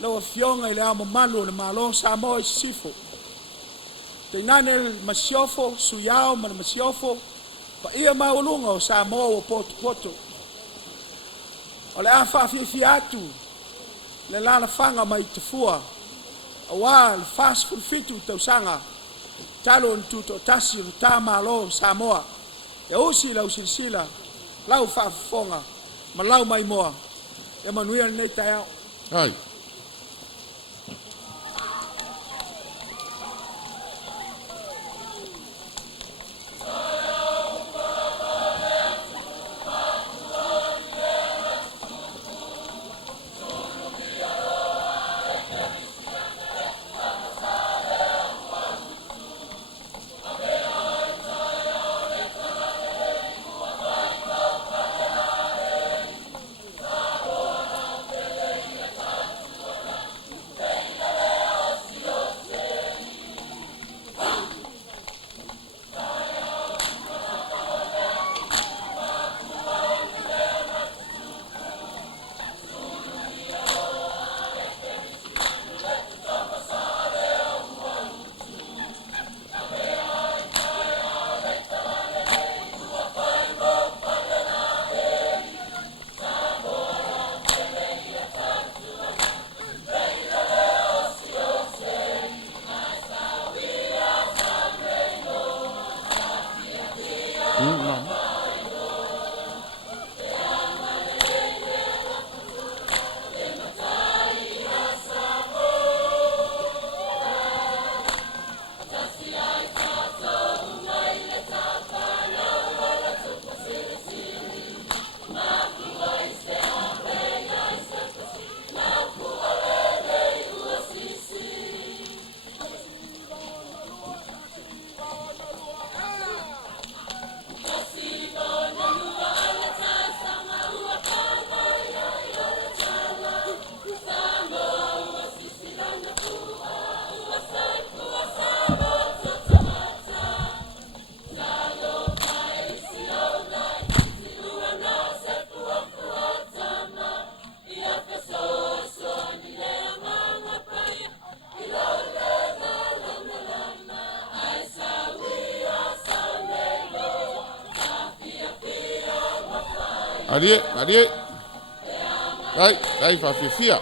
lo fionga ile amo malu le malo sa mo sifo te nane masiofo suyao man masiofo pa ia maulunga o sa mo o poto o le afa fi atu le la fanga mai te fua awa le fast food fitu tau sanga talo ntuto tasi ta malo Samoa e usi la usilsila lau fa fonga ma lau mai moa e manuia nei tai ai Arie, ai fa fia.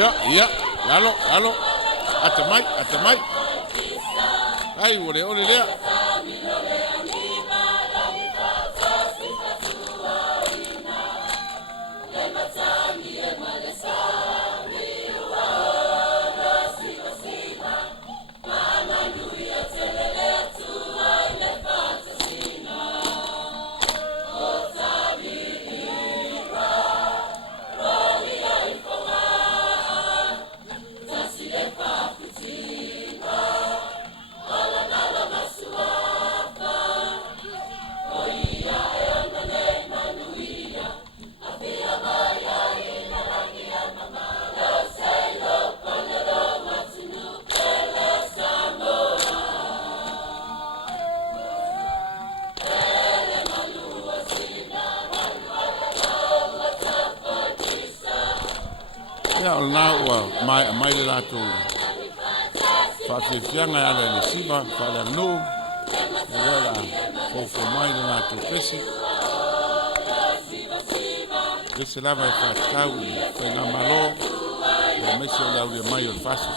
ia. Alo. Ata mai. Ai, ole lea. Ia o na ua mai le latou whawhiawhianga e ala le siva, whale anō, ua la fōwhau mai le latou pesi. Pesi lava e whātau i whainga malo, ua mesi o lau le mai o le whāsu.